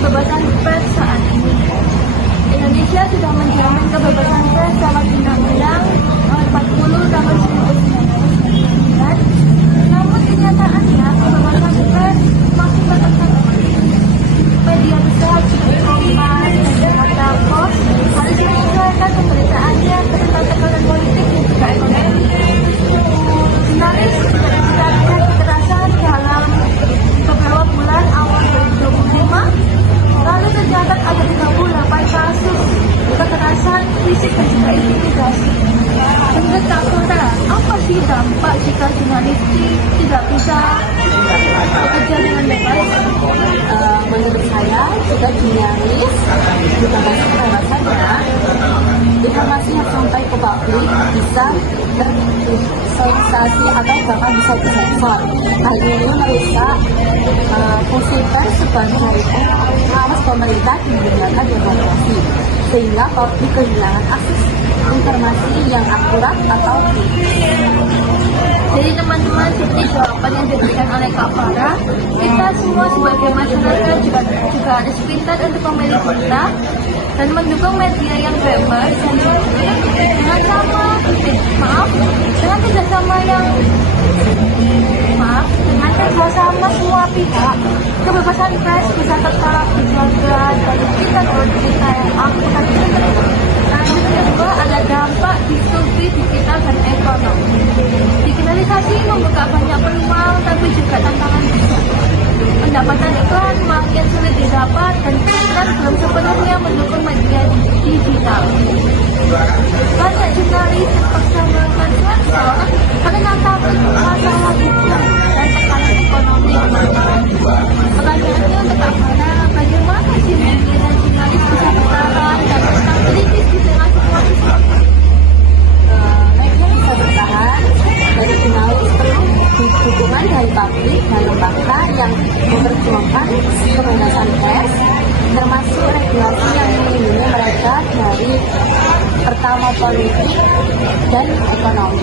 kebebasan pers saat ini. Indonesia sudah menjamin kebebasan pers lewat Undang-Undang Nomor 40 Tahun 1999. Namun kenyataannya kebebasan pers masih tertekan. Media besar seperti Kompas dan Jakarta Post harus menyesuaikan pemberitaannya tentang tekanan politik dan juga ekonomi. Jurnalis tidak diserahkan kekerasan dalam beberapa bulan awal 2025, lalu tercatat ada 38 kasus kekerasan fisik dan juga intimidasi. Menurut Kak Sora, apa sih dampak jika jurnalistik tidak bisa bekerja dengan bebas? Menurut saya, jika jurnalis dibatasi kebebasannya, informasi yang sampai ke publik bisa tersensasi atau bahkan bisa disensor. Hal ini merusak fungsi pers sebagai pengawas pemerintah di lembaga demokrasi, sehingga publik kehilangan akses informasi yang akurat atau Jadi teman-teman, seperti jawaban yang diberikan oleh Kak Farah, kita semua sebagai masyarakat juga harus pintar untuk memilih berita dan mendukung media yang bebas dan dengan kerjasama semua pihak. Kebebasan pers bisa tetap dijaga dan kita berita yang akurat dan benar. Lanjut kedua, ada dampak disrupsi digital dan ekonomi. Digitalisasi membuka banyak peluang tapi juga tantangan besar. Pendapatan iklan makin sulit didapat dan iklan belum sepenuhnya mendukung media digital. Banyak jurnalis terpaksa melakukan sensor karena takut masalah iklan dan tekanan ekonomi. Pertanyaannya untuk Kak Farah, bagaimana sih media dan jurnalis bisa bertahan dan tetap kritis di tengah situasi seperti ini? media bisa bertahan dari jurnalis perlu dukungan dari publik dan lembaga yang memperjuangkan kebebasan pers, termasuk regulasi yang melindungi mereka dari pertama politik dan ekonomi.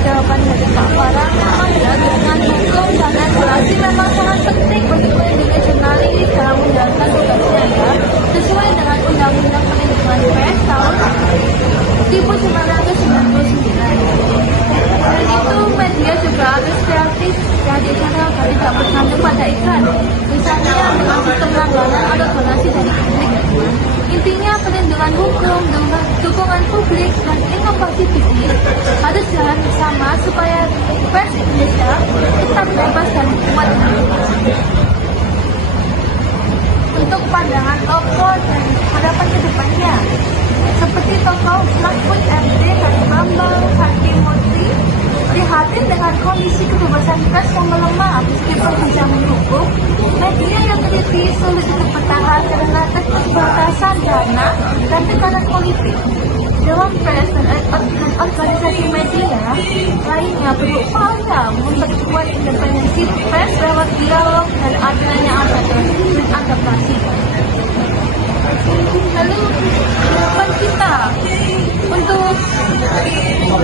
Jawaban dari Kak Farah, dengan hukum dan regulasi memang sangat penting untuk melindungi jurnalis dalam menjalankan tugasnya ya, sesuai dengan Undang-Undang Perlindungan Pers tahun 1999. Selain itu, media juga harus kreatif dan digital agar tidak bergantung pada iklan, misalnya dengan sistem langganan atau donasi dari publik. Intinya, perlindungan hukum, dukungan publik, dan inovasi bisnis harus jalan bersama supaya pers Indonesia tetap bebas dan kuat. Untuk pandangan tokoh dan harapan ke depannya, seperti tokoh Mahfud MD dan Bambang Harimurti, prihatin dengan kondisi kebebasan pers yang melemah meskipun bisa mendukung media yang kritis sulit untuk bertahan karena keterbatasan dana dan tekanan politik. Dewan Pers dan organisasi media lainnya berupaya memperkuat independensi pers lewat dialog dan adanya adaptasi. Lalu harapan kita untuk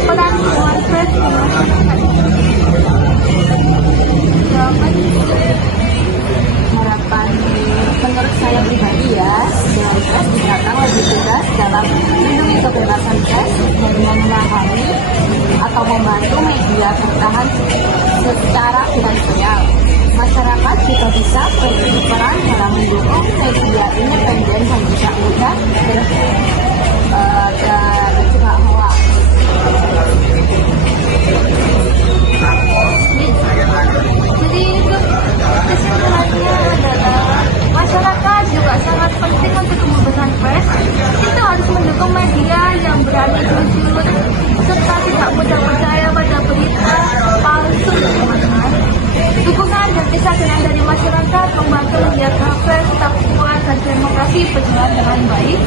peran Dewan Pers di masyarakat. Harapan menurut saya pribadi ya, Dewan Pers diharapkan lebih tegas dalam melindungi kebebasan pers dan memahami atau membantu media bertahan secara finansial. Masyarakat juga bisa berperan dalam mendukung media independen dan tidak mudah dan juga hoax. Jadi untuk kesimpulannya adalah masyarakat juga sangat penting untuk kebebasan pers. Kita harus mendukung media yang berani jujur serta tidak mudah percaya pada berita palsu, teman-teman. Dukungan dan kesadaran dari masyarakat membantu menjaga pers tetap kuat dan demokrasi berjalan dengan baik.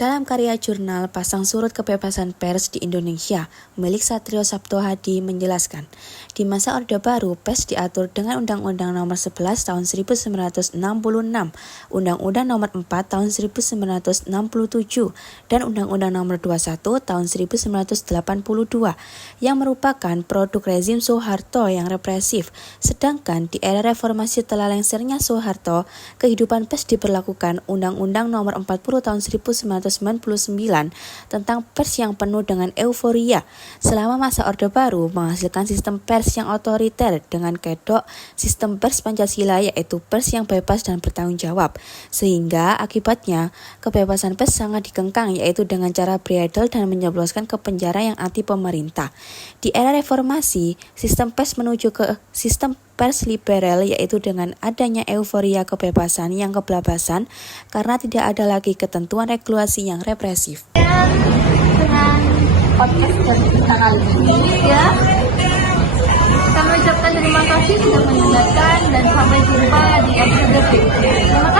Dalam karya jurnal Pasang Surut Kebebasan Pers di Indonesia, milik Satrio Sabto Hadi menjelaskan, di masa Orde Baru, pers diatur dengan Undang-Undang Nomor 11 Tahun 1966, Undang-Undang Nomor 4 Tahun 1967, dan Undang-Undang Nomor 21 Tahun 1982, yang merupakan produk rezim Soeharto yang represif. Sedangkan di era reformasi setelah lengsernya Soeharto, kehidupan pers diberlakukan Undang-Undang Nomor 40 Tahun 1999 tentang pers yang penuh dengan euforia. Selama masa Orde Baru menghasilkan sistem pers yang otoriter dengan kedok sistem pers Pancasila, yaitu pers yang bebas dan bertanggung jawab. Sehingga akibatnya kebebasan pers sangat dikengkang, yaitu dengan cara bredel dan menjebloskan ke penjara yang anti pemerintah. Di era reformasi, sistem pers menuju ke sistem pers liberal, yaitu dengan adanya euforia kebebasan yang kebablasan karena tidak ada lagi ketentuan regulasi yang represif. Dan dengan Podcast dari kita kali ini, ya, kami ucapkan terima kasih sudah mendengarkan dan sampai jumpa di episode berikutnya. Terima kasih.